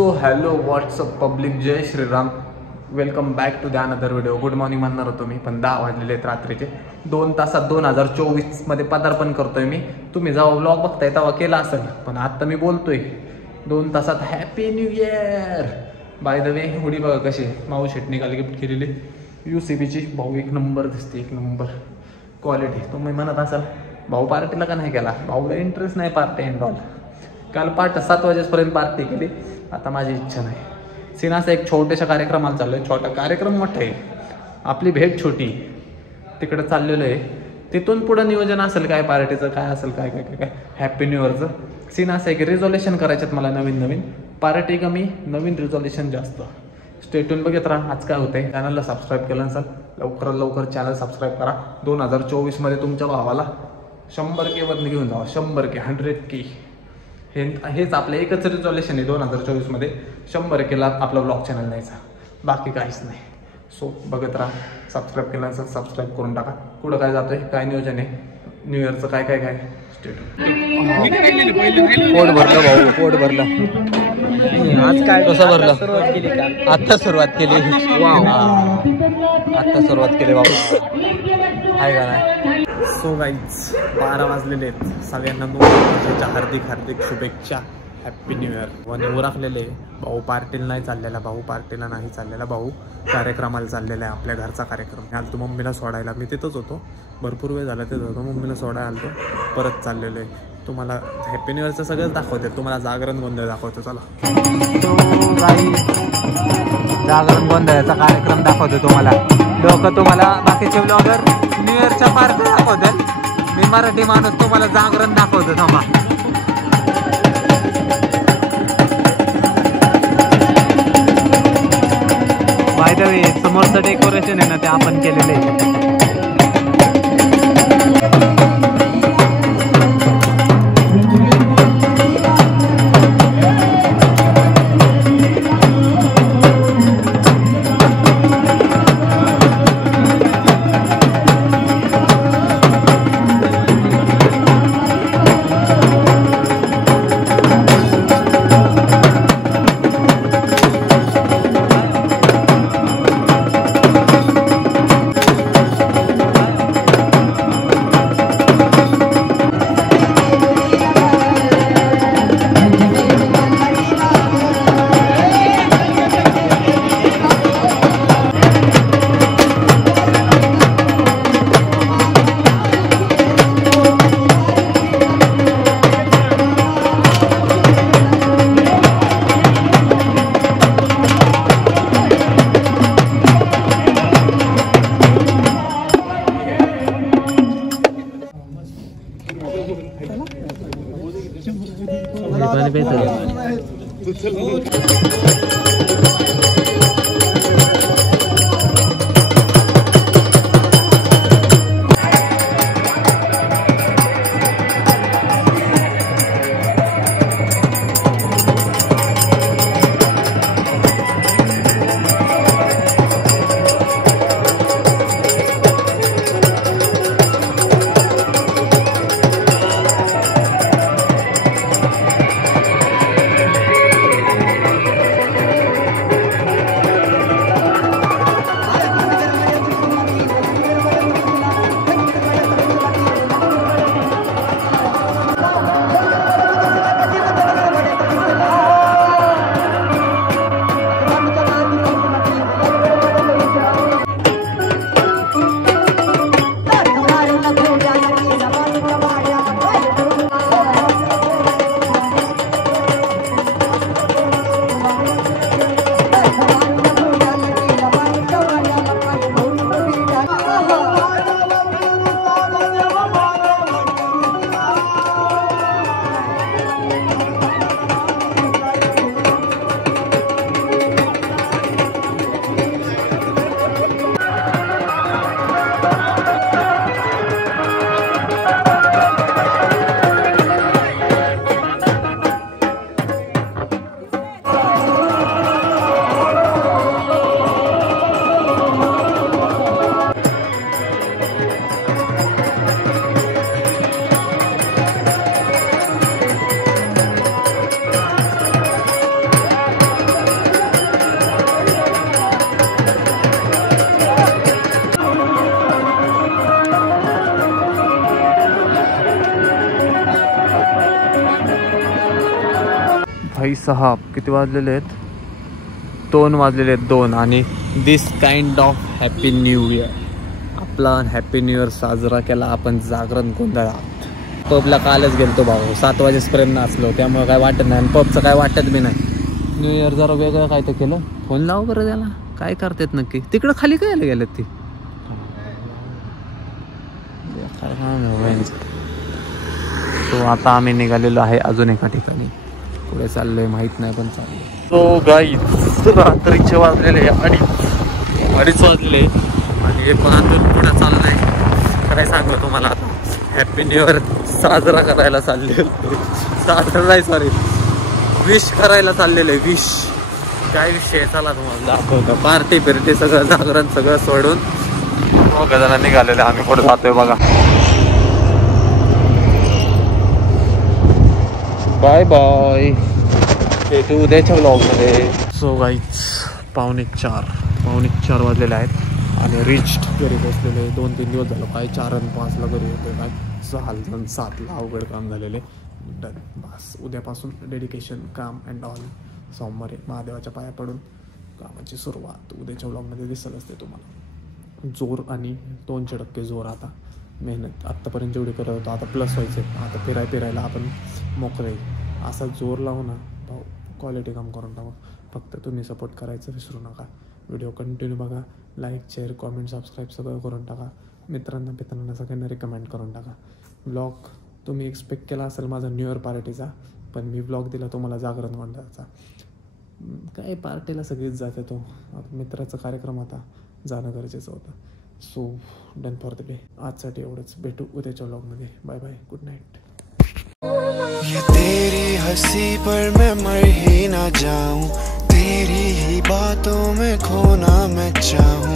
So hello whatsapp public, Jai Shriram. Welcome back to the another video. Good morning म्हणणार होतो मी, पण 10 वाजलेले आहेत रात्रीचे. 2 तासात 2024 मध्ये पदार्पण करतोय मी. तुम्ही जेव्हा व्लॉग बघताय तेव्हा केला असेल, पण आता मी बोलतोय 2 तासात happy new year. By the way, hoodie बघा कशी माऊ शेटने काल गिफ्ट केलेली UCBची. भाऊ एक नंबर दिसते, एक नंबर क्वालिटी. तुम्ही म्हणत असाल भाऊ पार्टीला का नाही केला? भाऊला इंटरेस्ट नाही पार्टी अँड ऑल. काल 7 वाजेपर्यंत पार्टी केली. आता माझी इच्छा नाही. सीन असं एक छोट्याशा कार्यक्रमाला चाललो आहे. छोटा कार्यक्रम मोठा आहे, आपली भेट छोटी. तिकडे चाललेलो आहे. तिथून पुढं नियोजन असेल काय पार्टीचं, काय असेल काय काय काय हॅपी न्यू इयरचं. सीन असं आहे की रिझॉल्युशन करायच्यात मला नवीन. पार्टी कमी, नवीन रिझॉल्युशन जास्त. स्टेटून बघत राहा. आज काय होतंय, चॅनलला सबस्क्राईब केलं नसाल लवकरात लवकर चॅनल सबस्क्राईब करा. 2024 मध्ये तुमच्या भावाला 100K वरती घेऊन जावा. 100K 100K हेच आपलं एकच रिझॉल्युशन आहे 2024 मध्ये. 100Kला आपला ब्लॉग चॅनल न्यायचा, बाकी काहीच नाही. सो बघत राहा. सबस्क्राईब केलं नसेल सबस्क्राईब करून टाका. कुठं काय जातोय, काय नियोजन आहे न्यू इयरचं, काय काय काय पोट भरलं भाऊ, पोट भरलं. आज काय कसं भरलं? आत्ता सुरुवात केली. आत्ता सुरुवात केली बाबू, आहे का नाही? सो गाईज 12 वाजलेले आहेत. सगळ्यांना नवीन हार्दिक शुभेच्छा. Happy new year. आणि उरकलेले भाऊ पार्टीला नाही चाललेला. भाऊ कार्यक्रमाला चाललेला आहे, आपल्या घरचा कार्यक्रम. आलतो मम्मीला सोडायला. मी तिथंच होतो, भरपूर वेळ झाला तिथं होतो. मम्मीला सोडायला आलतो, परत चाललेलो आहे. तुम्हाला हॅपी न्यू इयरचं सगळंच दाखवते. तुम्हाला जागरण गोंधळ दाखवतो. चला. जागरण गोंधळाचा कार्यक्रम दाखवतो तुम्हाला. लोक तुम्हाला बाकीचे ब्लॉगर न्यू इयरच्या पार्टी दाखवतात. मी मराठी माणूस तुम्हाला जागरण दाखवतो. थांबा. बाय द वे, समोरचं डेकोरेशन आहे ना, ते आपण केलेलं आहे. 6 किती वाजलेले आहेत 2 वाजलेले आहेत 2 आणि this kind of happy new year. आपला हॅपी न्यू इयर साजरा केला आपण जागरण गोंधळात. पबला कालच गेलतो भाऊ 7 वाजेपर्यंत नाचलो त्यामुळे काय वाटत नाही आणि पबचं काय वाटत बी नाही. न्यू इयर जरा वेगळं काय तर केलं. फोन लाव बरं त्याला काय करतात नक्की. तिकडं खाली काय गेलेत ती तो. आता आम्ही निघालेलो आहे अजून एका ठिकाणी. पुढे चाललोय माहित नाही पण चाललोय. तो गाईज रात्रीचे वाजलेले 2:30 वाजले आणि हे पण पुढे चाललंय. काय सांगू तुम्हाला आता हॅपी न्यू इयर साजरा करायला चालले. साजरा नाही सॉरी विश करायला चाललेलं आहे. विश काय विषय चला तुम्हाला दाखवतो. पार्टी फिरटी सगळं जागरण सगळं सोडून जण निघालेले आम्ही पुढे जातोय बघा. बाय बाय भेटू उद्याच्या व्लॉगमध्ये. सो गाईज 4:45 वाजलेले आहेत आणि रिच्ड घरी बसलेले 2-3 दिवस झालं. काय 4 आणि 5ला घरी होते काय 6 आणि 7ला अवघड काम झालेले. डन बस उद्यापासून डेडिकेशन काम अँड ऑल. सोमवारी महादेवाच्या पाया पडून कामाची सुरुवात. उद्याच्या व्लॉगमध्ये दिसत असते तुम्हाला. जोर आणि 200% जोर. आता मेहनत आत्तापर्यंत जेवढी करत होतो आता प्लस व्हायचे. आता फिरायला आपण मोकळे. असा जोर लावू ना भाऊ क्वालिटी काम करून टाकू. फक्त तुम्ही सपोर्ट करायचं विसरू नका. व्हिडिओ कंटिन्यू बघा. लाईक शेअर कॉमेंट सबस्क्राईब सगळं करून टाका. मित्रांना सगळ्यांना रिकमेंड करून टाका. ब्लॉग तुम्ही एक्सपेक्ट केला असेल माझा न्यू इयर पार्टीचा पण मी ब्लॉग दिला तुम्हाला जागरण गोंधळाचा. काय पार्टीला सगळीच जाते तो मित्राचा कार्यक्रम होता जाणं गरजेचं होतं. So done for the day. आजसाठी एवढंच. भेटू उद्याच्या व्लॉगमध्ये. Bye bye good night. ये तेरी हंसी पर मैं मर ही ना जाऊं तेरी ही बातों में खोना मैं चाहूं.